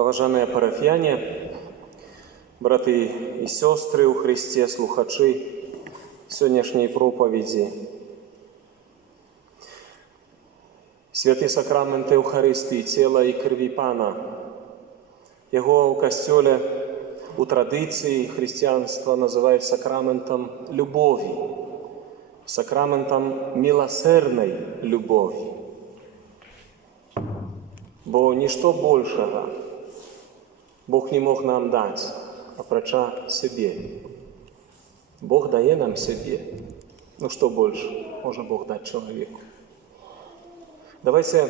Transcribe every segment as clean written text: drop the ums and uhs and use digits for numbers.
Поважаныя парафіяне, браты і сёстры ў Христе, слухачы сённяшняй пропаведзі. Святы сакрамент Еўхарыстыі, цела і крыві Пана. Яго ў касцёле, у традыцыі хрысціянства называюць сакраментам любові, сакраментам міласэрнай любові. Бо нішто большага Бог не мог нам даць, апрача сябе. Бог дае нам сябе. Ну што больш можа Бог даць чалавеку? Давайте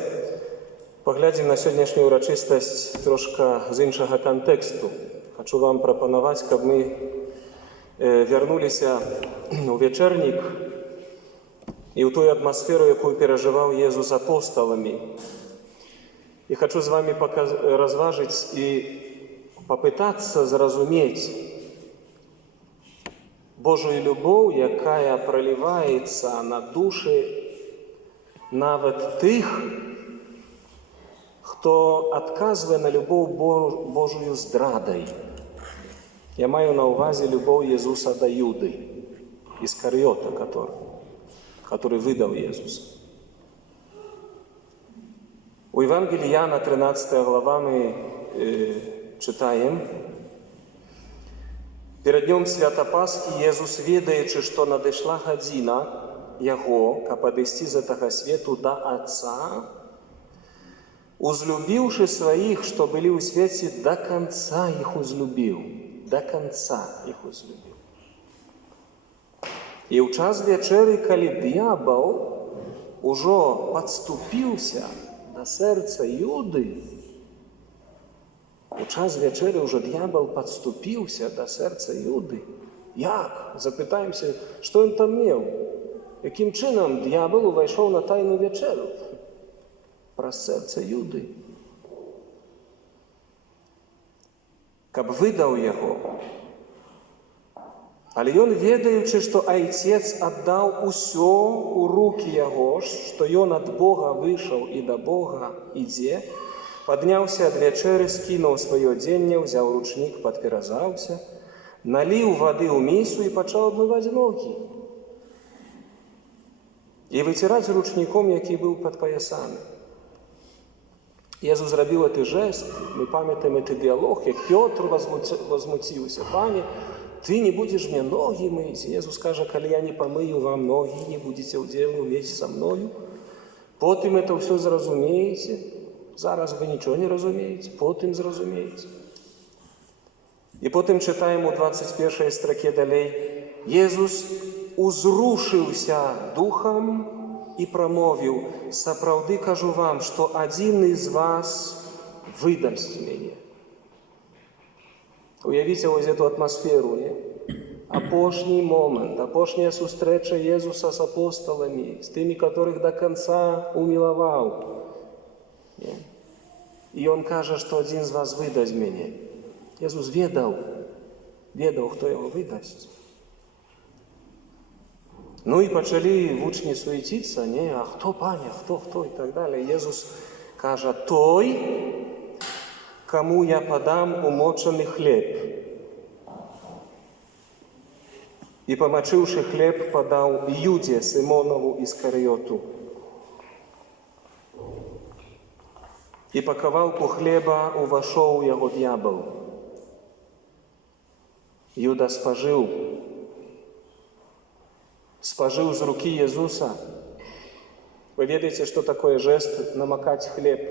паглядзім на сённяшнюю урачыстасць трошка з іншага кантэксту. Хачу вам прапанаваць, каб мы вярнуліся ў вечэрнік і ў тую атмасферу, якую перажываў Езус з апосталамі. І хачу з вами разважыць і попытаться зразумець Божую любоў, якая проліваецца на душы нават тых, хто адказвае на любоў Божую здрадай. Я маю на ўвазе любоў Езуса да Юды, Іскарыёта, который выдаў Езуса. У Евангелии Иоанна, 13 глава, мы читаем: «Перед днем свята Пасхи Езус, ведаючи, што надышла гадзіна Яго, каб адысці з гэтага свету да Отца, узлюбіўшы сваіх, што былі ў свеце, да конца іх узлюбіў». Да конца іх узлюбіў. І ў час вячэры, калі д'ябал ужо падступіўся да сэрца Юды, у час вячэры ўжо д'ябал падступіўся да сэрца Юды. Як? Запытаемся, што ён там меў? Якім чынам д'ябал увайшоў на тайну вячэру? Праз сэрца Юды. Каб выдаў яго. Але ён, ведаючы, што Айцец аддаў усё ў рукі яго, што ён ад Бога выйшаў і да Бога ідзе, падняўся ад вячэры, скінуў сваё адзенне, ўзяў ручнік, падперазаўся, наліў вады ў місу і пачаў абмываць ногі. І выціраць ручніком, які быў падпаясаны. Езус зрабіў гэты жэст, мы памятаем гэты дыялог, як Пётр возмуціўся: «Пане, ты не будзеш мне ногі мыць». Езус кажа: «Калі я не памыю вам ногі, не будзеце ўдзелу мець са мною. Потым это ўсё зразумееце». Зараз вы нічого не разумееце, потым зразумееце. І потым чытаем у 21 строке далей: «Езус узрушыўся духам і прамовіў: сапраўды кажу вам, што адзін з вас выдасць мяне». Уявіце вось эту атмасферу, не? Апошні момент, апошняя сустрэча Езуса з апосталамі, з тымі, которых до конца умілаваў. І ён кажа, што адзін з вас выдасць мяне. Езус ведаў, хто яго выдасць. Ну і пачалі вучні суеціцца, не? А хто, Пане, хто і так далее. Езус кажа: той, каму я падам умочаны хлеб. І, памачыўшы хлеб, падаў Юдзе, Сымонаву Іскарыёту. І па кавалку хлеба увайшоў у яго д'ябал. Юда спажыў з рукі Езуса. Вы ведаеце, што такое жест намакаць хлеб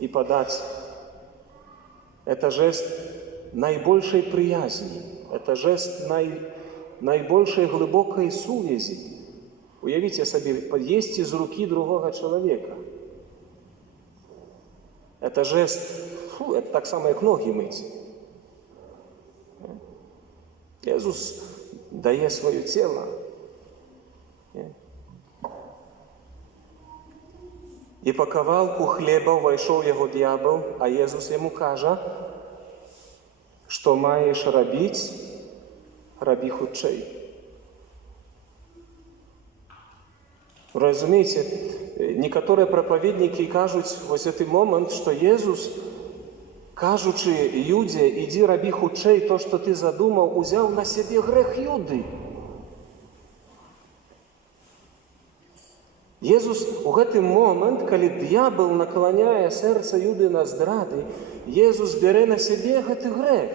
і падаць? Это жест найбольшай прыязні, это жест найбольшай глыбокай сувязі. Уявіце сабе, пад'есці з рукі другога чалавека. Это жест, это так само, як ногі мыць. Езус дае сваё цела. І па кавалку хлеба ўвайшоў яго д'ябал, а Езус яму кажа: што маеш рабіць, рабі хутчэй. Разумееце, некаторыя прапаведнікі кажуць вось гэты момант, што Езус кажучи Юде, іди рабі хутчэй то, што ты задумаў, узяў на сябе грэх Юды. Езус у гэты момент, калі д'ябал накланяе сэрца Юды на здрады, Езус бярэ на сябе гэты грэх.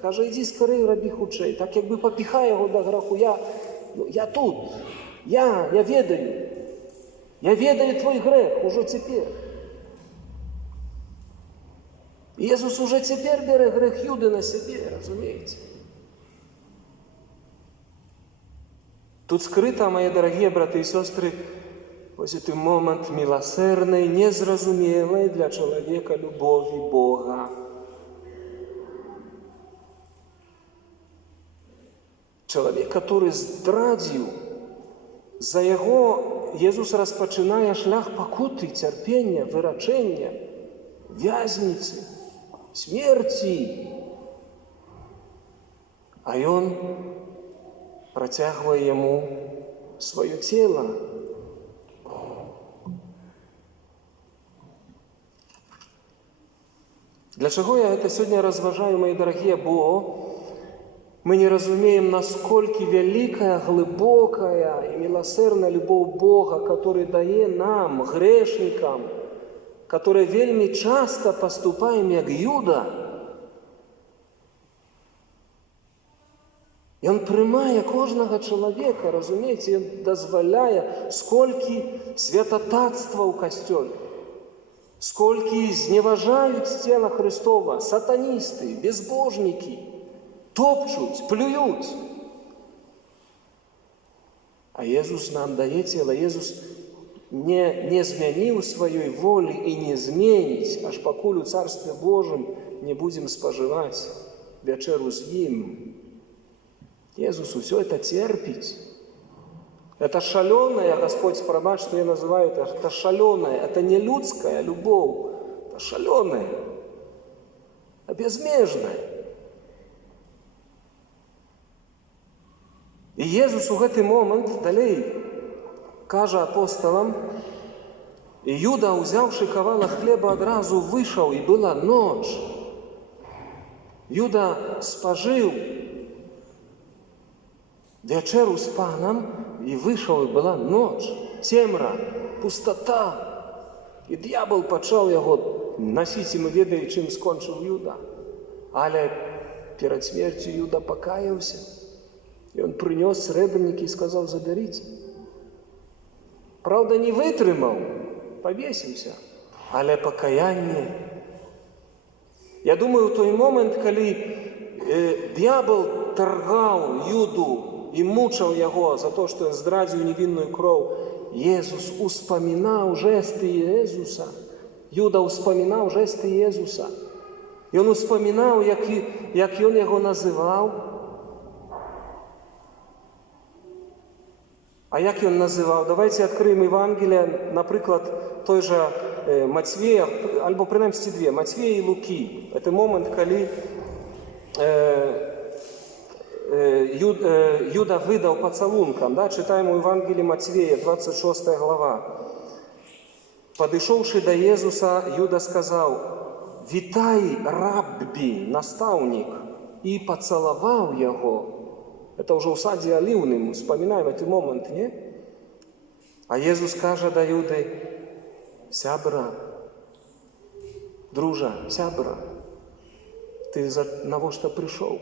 Кажа, ідзі скорей рабі хутчэй. Так як бы папіхае яго да граху. Я тут. Я ведаю. Я ведаю твой грэх ужо цяпер. Езус уже цяпер бярэ грэх Юды на сябе, разумееце? Тут скрыта, мои дорогие браты и сестры, вось гэты момент милосердной, незразумелой для человека любови Бога. Человек, который здрадзіў, за яго Езус распачынае шлях пакуты, цярпення, вырачэння, вязніцы, смерці. А ён працягвае яму сваё цела. Для чаго я гэта сёння разважаю, мои дорогие, бо мы не разумеем, насколько вялікая, глыбокая и милосердная любовь Бога, который дае нам, грешникам, которые вельми часто поступаем як Юда. И Он прымае кожнага чалавека, разумееце, Он дазваляе, сколькі святотатства ў касцёле, сколькі зневажаюць цела Христова, сатанисты, безбожники, топчуть, плюють. А Езус нам дае цела. Езус не змяніў сваёй волі і не зменіць, аж пакуль у Царстве Божым не будзем спажываць вячэру з Ім. Езус усё это терпіць. Это шалёная, Господь, прабач, что я называю это шалёная, это не людская любовь, это шалёная, а безмежная. І Езус у гэты момент далей кажа апосталам, і Юда, узяўшы кавалак хлеба, адразу выйшаў, і была ноч. Юда спажыў вячэру з панам, і выйшаў, і была ноч, цемра, пустата. І д'ябал пачаў яго насіць, і мы ведаем, чым скончыў Юда. Але перад смерцю Юда пакаяўся. И он принес сребреники и сказал, заберите. Правда, не вытрымал, повесился, але покаяние. Я думаю, в той момент, когда дьявол торгал Юду и мучил его за то, что он здрадил невинную кровь, Иисус успоминал жесты Иисуса. Юда успоминал жесты Иисуса. И он успоминал, как он его называл. А як ён называў? Давайте адкрыем Евангелие, напрыклад, той же Матвея, альбо прынамсі две, Матвея и Луки. Это момент, калі Юда выдаў пацалункам. Да? Читаем у Евангелии Матвея, 26 глава. Падышоўшы да Езуса, Юда сказаў, «Вітай, раббі, настаўнік», и поцеловал его. Это уже у саде оливным, вспоминаем этот момент, не? А Езус каже до Юды, сябра, дружа, сябра, ты на во что пришел?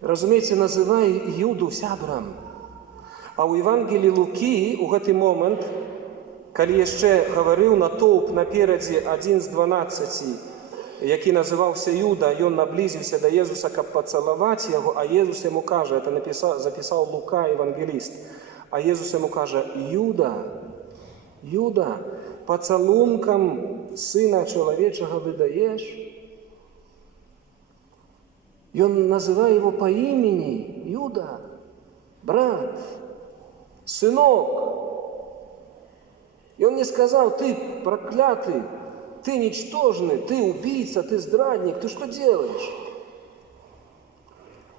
Разумеется, называй Юду сябрам. А у Евангелии Луки у гэты момент, калі яшчэ гаварыў натоўп наперадзе 1 з 12, які называўся Юда, ён наблізіўся да Езуса, каб пацалаваць яго, а Езус яму кажа, это запісаў Лука, евангеліст, а Езус яму кажа, Юда, пацалункам Сына Чалавечага выдаеш? Ён называе его по имени, Юда, брат, сынок. И он не сказал, ты проклятый, ты ничтожный, ты убийца, ты здрадник, ты что делаешь?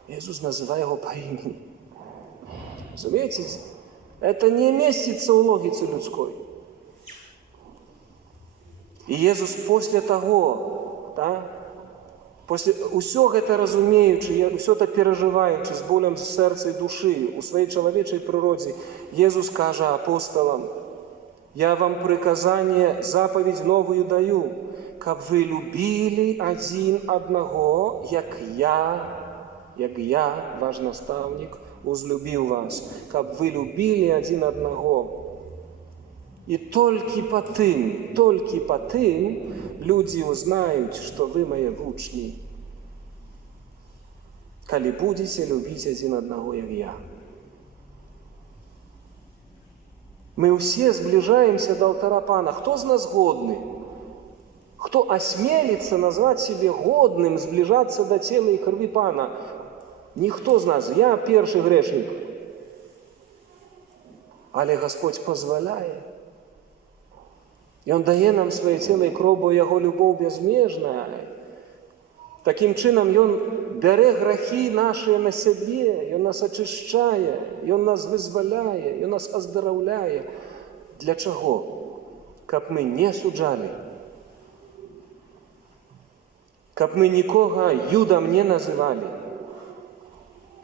Иисус называет его по имени. Разумеете, это не местится в логике людской. И Иисус после того, да, Усё гэта разумеючы, усё это перажываючы з болем сэрца і душы, у сваёй чалавечай прыродзе, Езус кажа апосталам: «Я вам прыказанне, запаведь новую даю, каб вы любілі адзін аднаго, як я, ваш настаўнік, узлюбіў вас, каб вы любілі адзін аднаго». І толькі па тым людзі ўзнаюць, што вы мае вучні, калі будзеце любіць адзін аднаго, як я. Мы ўсе збліжаемся да алтара Пана. Хто з нас годны? Хто асмеліцца назваць сябе годным збліжацца да цела і крыві Пана? Ніхто з нас. Я першы грэшнік. Але Господь пазваляе. Ён дае нам сваё цела і кроў, бо Яго любоў бязмежная. Такім чынам, Ён бярэ грахі нашыя на сябе, Ён нас ачышчае, Ён нас вызваляе, Ён нас аздараўляе. Для чаго? Каб мы не суджалі, каб мы нікога юдам не называлі,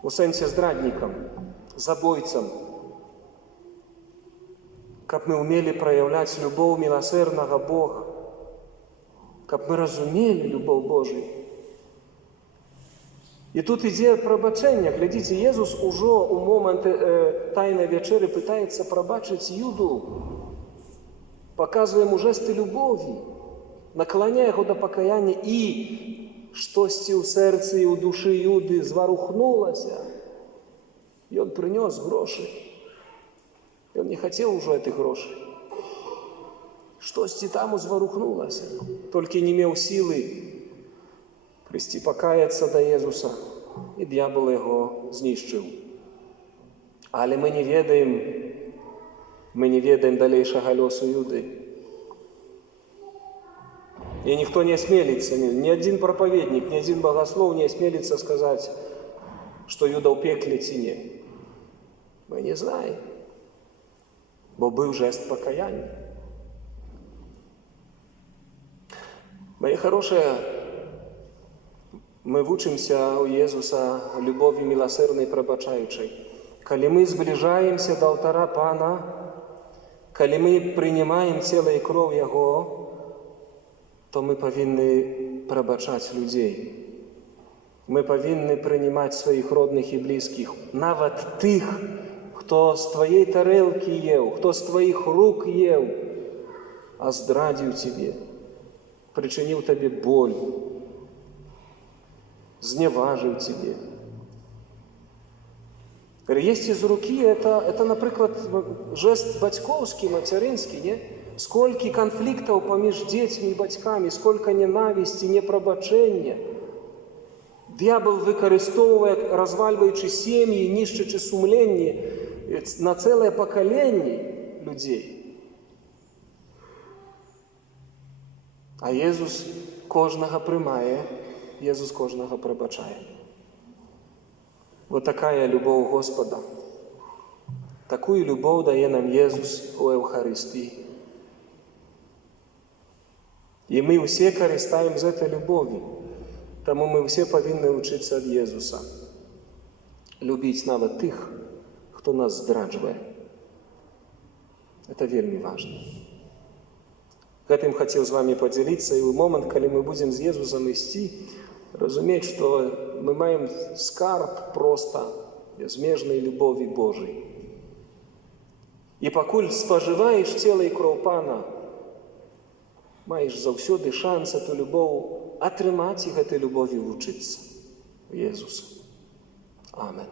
у сэнсе здраднікам, забойцам, каб мы ўмелі праяўляць любоў міласэрнага Бога, каб мы разумелі любоў Божую. І тут ідзе прабачэнне. Глядзіце, Езус ужо ў момант тайнай вячэры пытаецца прабачыць Юду, паказвае яму жэсты любові, накланяе яго да пакаяння, і штосьці ў сэрцы і ў душы Юды зварухнулася. Ён прынёс грошы. Ён не хацеў ужо гэтых грошай. Штосьці там узварухнулася. Толькі не меў сілы прыйсці пакаяцца да Езуса, і д'ябал яго знішчыў. Але мы не ведаем далейшага лёсу Юды. І ніхто не асмеліцца, ні адзін прапаведнік, ні адзін багаслоў не асмеліцца сказаць, што Юда ў пекле ці не. Мы не знаем, бо быў жэст пакаяння. Мои хорошие, мы вучымся у Езуса любові міласэрнай прабачаючай. Калі мы збліжаемся да алтара Пана, калі мы прынимаем цела і кроў Яго, то мы павінны прабачаць людзей. Мы павінны прынимаць сваіх родных і блізкіх, нават тых, хто з тваёй тарэлкі еў, хто з тваіх рук еў, а здрадзіў цябе, прычыніў табе боль, зневажыў цябе. Есці з рукі – это, напрыклад, жэст бацькоўскі, мацярынскі, не? Сколькі канфліктаў паміж дзецьмі і бацькамі, сколькі ненавісці, непрабачэння. Д'ябал выкарыстоўвае, развальваючы сем'і, нішчачы сумленні на цэлае пакаленне людзей. А Езус кожнага прымае, Езус кожнага прабачае. Вот такая любоў Господа. Такую любоў дае нам Езус у Эўхарыстыі. І мы ўсе карыстаем з гэтай любові. Таму мы ўсе павінны вучыцца ад Езуса. Любіць нават тых, хто нас здраджвае. Это вельмі важна. Гэтым хацеў з вамі падзяліцца, і ў момант, калі мы будзем з Езусам ісці, разумець, што мы маем скарб проста бязмежнай любові Божай. І пакуль спажываеш цела і кроў Пана, маеш заўсёды шанс эту любоў атрымаць і гэтай любові вучыцца. Езуса. Амен.